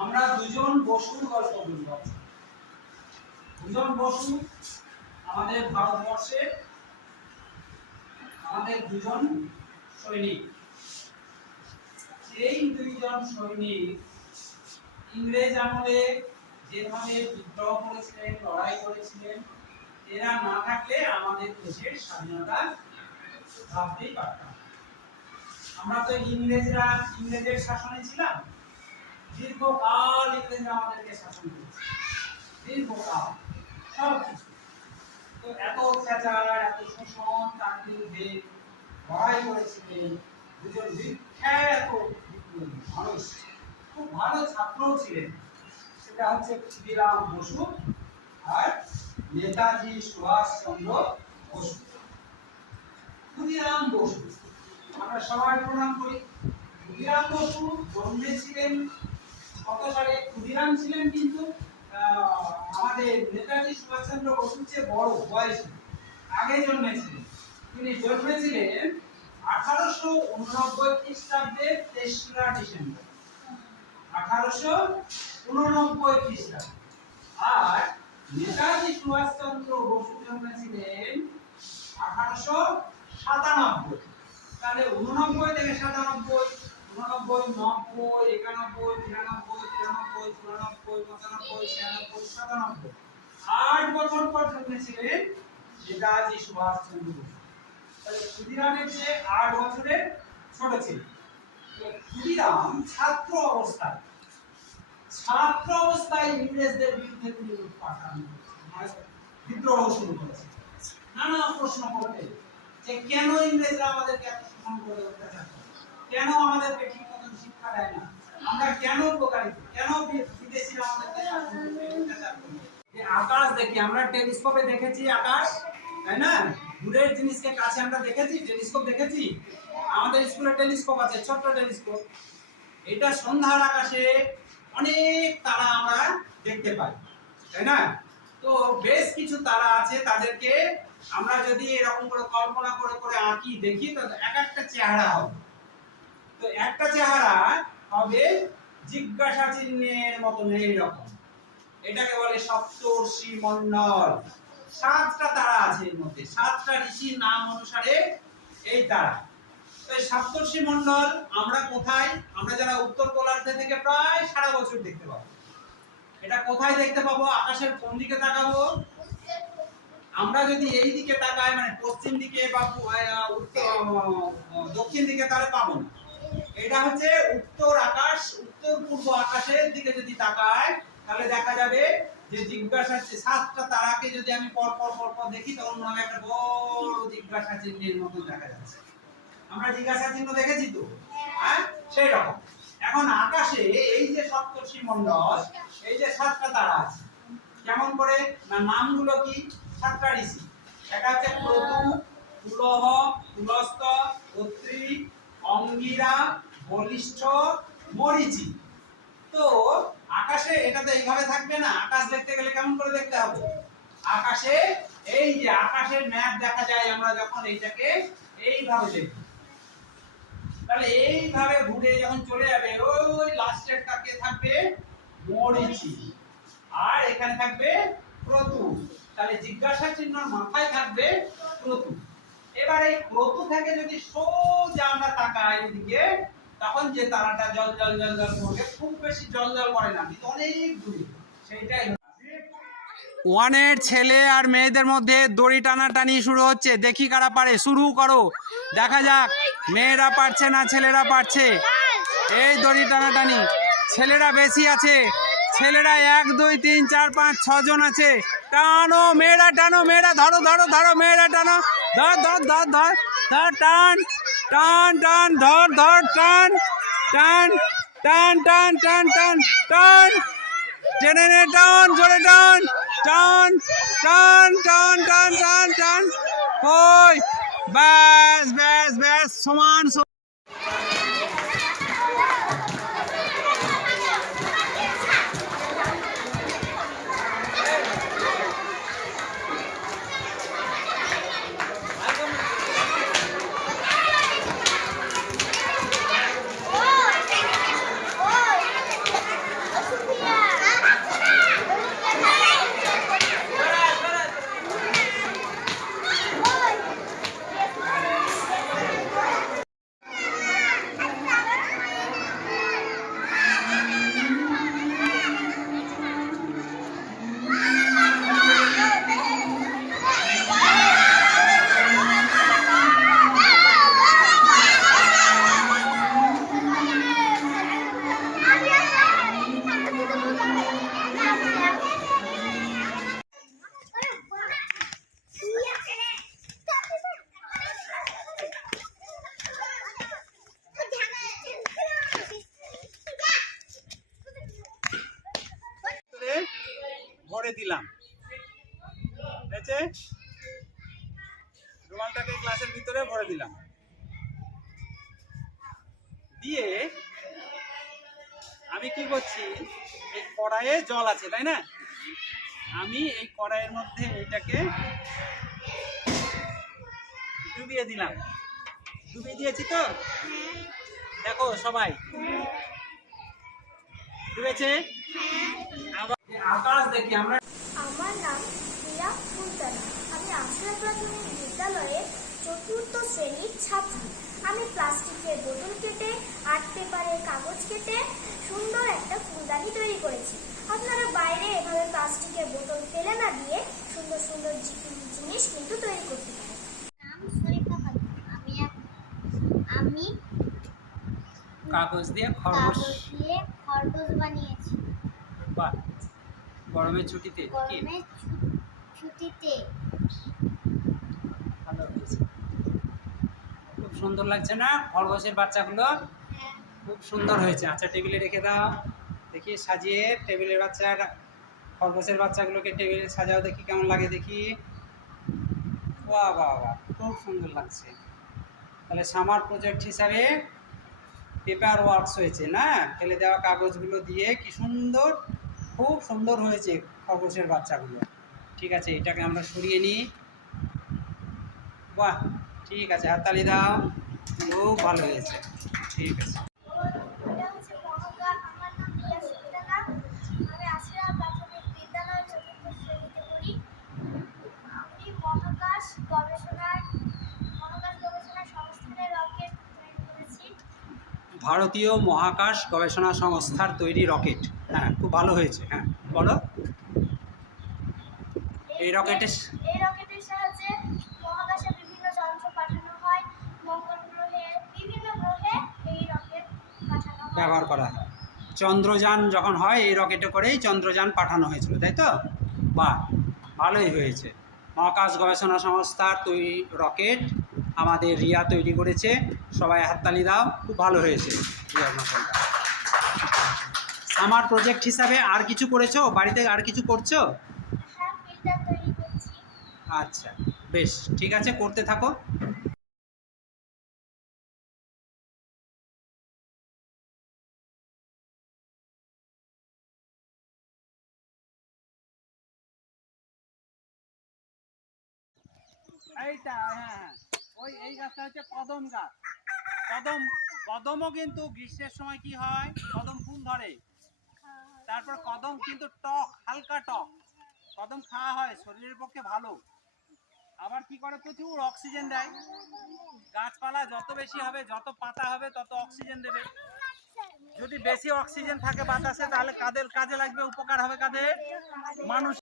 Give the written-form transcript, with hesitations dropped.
আমরা দুজন বসুর গল্প বলব। দুজন বসু আমাদের ভারতবর্ষে আমাদের দুজন সৈনিক। এই দুইজন সৈনিক ইংরেজ আমলে যেভাবে বিদ্রোহ করেছিলেন, লড়াই করেছিলেন, এরা না থাকলে আমাদের দেশের স্বাধীনতা ভাবতেই পারতাম। আমরা তো ইংরেজের শাসনে ছিলাম, দীর্ঘকাল ইংরেজরা আমাদেরকে শাসন করেছে, দীর্ঘকাল সব কিছু। তো এত অত্যাচার, এত শোষণ, তার বিরুদ্ধে লড়াই করেছিলেন দুজন বিখ্যাত মানুষ, খুব ভালো ছাত্রও ছিলেন। সেটা হচ্ছে ক্ষুদিরাম বসু আর নেতাজি সুভাষচন্দ্র বসু। ক্ষুদিরাম বসু আমরা সবাই প্রণাম করি। ক্ষুদিরাম বসু জন্মেছিলেন কত সালে? ক্ষুদিরাম ছিলেন কিন্তু আমাদের নেতাজি সুভাষচন্দ্র বসুর চেয়ে বড় বয়সে, আগে জন্মেছিলেন। তিনি জন্মেছিলেন 1889 খ্রিস্টাব্দে 3রা ডিসেম্বর, 1889 খ্রিস্টাব্দে। আর নেতাজি সুভাষচন্দ্র বসু জন্মেছিলেন 1897। তাহলে 89 থেকে 97, 89, 90, 91, 92, 93, 94, 95, 96, 97, 8 বছর পর জন্মেছিলেন নেতাজি সুভাষচন্দ্র বসু। তাহলে ক্ষুদিরামের চেয়ে 8 বছরের ছোট ছিলেন। ক্ষুদিরাম ছাত্র অবস্থায় ইংরেজদের বিরুদ্ধে তিনি বিদ্রোহ শুরু করেছেন। নানা প্রশ্ন করতেন যে কেন ইংরেজরা আমাদেরকে এত শোষণ করে অত্যাচার করে, কেন আমাদেরকে ঠিক মতন শিক্ষা দেয় না, আমরা কেন উপকারিত, কেন বিদেশিরা আমাদেরকে অত্যাচার করে। যে আকাশ দেখি, আমরা টেলিস্কোপে দেখেছি আকাশ, তাই না? দূরের জিনিসকে কাছে আমরা দেখেছি, টেলিস্কোপ দেখেছি। আমাদের স্কুলে টেলিস্কোপ আছে, ছোট্ট টেলিস্কোপ। এটা সন্ধ্যার আকাশে অনেক তারা আমরা দেখতে পাই, তাই না? তো বেশ কিছু তারা আছে, তাদেরকে আমরা যদি এরকম করে কল্পনা করে করে আঁকি দেখি, তো এক একটা চেহারা হবে। তো একটা চেহারা হবে জিজ্ঞাসা চিহ্নের মতন এইরকম। এটাকে বলে সপ্তর্ষি মণ্ডল। 7টা তারা আছে এর মধ্যে, 7টা ঋষির নাম অনুসারে এই তারা। তো এই সপ্তর্ষি মণ্ডল আমরা কোথায়? আমরা যারা উত্তর গোলার্ধে থেকে প্রায় সারা বছর দেখতে পাবো। এটা কোথায় দেখতে পাবো? আকাশের কোন দিকে তাকাবো? আমরা যদি এই দিকে তাকাই, মানে পশ্চিম দিকে বা দক্ষিণ দিকে, তাহলে পাবো না। এটা হচ্ছে উত্তর আকাশ, উত্তর পূর্ব আকাশের দিকে যদি তাকাই, তাহলে দেখা যাবে যে জিজ্ঞাসা 7টা তারাকে যদি আমি পর পর দেখি, তখন মনে হবে একটা বড় জিজ্ঞাসা চিহ্নের মতো দেখা যাচ্ছে। আমরা জিজ্ঞাসা চিহ্ন দেখেছি তো, হ্যাঁ? সেই রকম এখন আকাশে এই যে সপ্তর্ষি মণ্ডল, এই যে 7টা তারা আছে, কেমন করে না? নামগুলো কি? 7টা ঋষি। এটা হচ্ছে ক্রতু, পুলহ, পুলস্ত, অত্রি, অঙ্গিরা, বলিষ্ঠ, মরীচি। তো আকাশে এটা তো এইভাবে থাকবে না। আকাশ দেখতে গেলে কেমন করে দেখতে হবে? আকাশে এই যে আকাশের ম্যাপ দেখা যায়, আমরা যখন এইটাকে এইভাবে দেখি, তাহলে এইভাবে ঘুরে যখন চলে যাবে, ওই লাস্টেরটাকে থাকবে মরীচি, আর এখানে থাকবে ক্রতু। তাহলে জিজ্ঞাসা চিহ্নর মাথায় থাকবে ক্রতু। এবার এই ক্রতু থেকে যদি সোজা আমরা তাকাই এদিকে, তখন যে তারাটা জল জল জল জল করবে, খুব বেশি জল জল করে না, কিন্তু অনেক দূরে, সেইটাই। ওয়ানের ছেলে আর মেয়েদের মধ্যে দড়ি টানাটানি শুরু হচ্ছে। দেখি কারা পারে, শুরু করো, দেখা যাক মেয়েরা পারছে না ছেলেরা পারছে। এই দড়ি টানাটানি, ছেলেরা বেশি আছে, ছেলেরা 1 2 3 4 5 6 জন আছে। টানো মেয়েরা, টানো মেয়েরা, ধরো ধরো ধরো মেয়েরা, টানো, ধর ধর ধর ধর ধর, টান টান টান, ধর ধর, টান টান টান টান টান টান টান, টেনে নে, টান, জোরে টান, টান টান টান টান টান টান, ওই ব্যাস ব্যাস ব্যাস, সমান। ভরে দিলাম, ঠিক আছে? রুমালটাকে গ্লাসের ভিতরে ভরে দিলাম, দিয়ে আমি কি করছি, এই কড়াইয়ে জল আছে তাই না, আমি এই কড়াইয়ের মধ্যে এটাকে ডুবিয়ে দিলাম। ডুবিয়ে দিয়েছি তো, দেখো সবাই ডুবেছে। আকাশ দেখি আমরা। আমার নাম প্রিয়া সুলতানা। আমি আশ্রয় প্রাথমিক বিদ্যালয়ের ৪র্থ শ্রেণীর ছাত্রী। আমি প্লাস্টিকের বোতল কেটে, আর্ট পেপারের কাগজ কেটে সুন্দর একটা ফুলদানি তৈরি করেছি। আপনারা বাইরে এভাবে প্লাস্টিকের বোতল ফেলে না দিয়ে সুন্দর সুন্দর জিনিস কিন্তু তৈরি করতে পারেন। নাম শরীফা খাতুন। আমি কাগজ দিয়ে কাগজ দিয়ে খরগোশ বানিয়েছি। বাহ, গরমের ছুটিতে কি গরমের ছুটিতে। ভালো হয়েছে, খুব সুন্দর লাগছে না খরগোশের বাচ্চাগুলো? হ্যাঁ। খুব সুন্দর হয়েছে। আচ্ছা টেবিলে রেখে দাও, দেখি সাজিয়ে টেবিলের খরগোশের বাচ্চাগুলোকে টেবিলে সাজাও, দেখি কেমন লাগে দেখি। বাহ বাহ বাহ, খুব সুন্দর লাগছে। তাহলে সামার প্রজেক্ট হিসাবে পেপার ওয়ার্কস হয়েছে না, ফেলে দেওয়া কাগজগুলো দিয়ে কি সুন্দর, খুব সুন্দর হয়েছে খরগোশের বাচ্চাগুলো। ঠিক আছে, এটাকে আমরা সরিয়ে নিই। বাহ, ঠিক আছে, হাততালি দাও, খুব ভালো হয়েছে। ঠিক আছে। এটা হচ্ছে মহাকাশ। আমার নাম প্রিয়া সুলতানা। আমি আশ্রয় প্রাথমিক বিদ্যালয়ের ৪র্থ শ্রেণীতে পড়ি। আমি মহাকাশ গবেষণা সংস্থানের রকেট তৈরি করেছি। ভারতীয় মহাকাশ গবেষণা সংস্থার তৈরি রকেট, হ্যাঁ খুব ভালো হয়েছে। হ্যাঁ বলো। এই রকেটের সাহায্যে মহাকাশে বিভিন্ন যন্ত্র পাঠানো হয়। মঙ্গল গ্রহে, বিভিন্ন গ্রহে এই রকেট পাঠানো হয়, ব্যবহার করা হয়। চন্দ্রযান যখন হয় এই রকেটে করেই চন্দ্রযান পাঠানো হয়েছিল, তাই তো? বাহ, ভালোই হয়েছে। মহাকাশ গবেষণা সংস্থার তৈরি রকেট আমাদের রিয়া তৈরি করেছে। সবাই হাততালি দাও, খুব ভালো হয়েছে রিয়ার মতনটা। আমার প্রজেক্ট হিসাবে আর কিছু করেছো বাড়িতে, আর কিছু করছো? হ্যাঁ, ফিল্টার তৈরি করছি। আচ্ছা বেশ, ঠিক আছে, করতে থাকো। এইটা হ্যাঁ হ্যাঁ, এই গাছটা হচ্ছে কদম গাছ। কদমও কিন্তু গ্রীষ্মের সময় কি হয়, কদম ফুল ধরে। তারপর কদম কিন্তু টক, হালকা টক। কদম খাওয়া হয়, শরীরের পক্ষে ভালো। আবার কি করে, প্রচুর অক্সিজেন দেয়। গাছপালা যত বেশি হবে, যত পাতা হবে, তত অক্সিজেন দেবে। যদি বেশি অক্সিজেন থাকে বাতাসে, তাহলে কাদের কাজে লাগবে, উপকার হবে কাদের? মানুষ।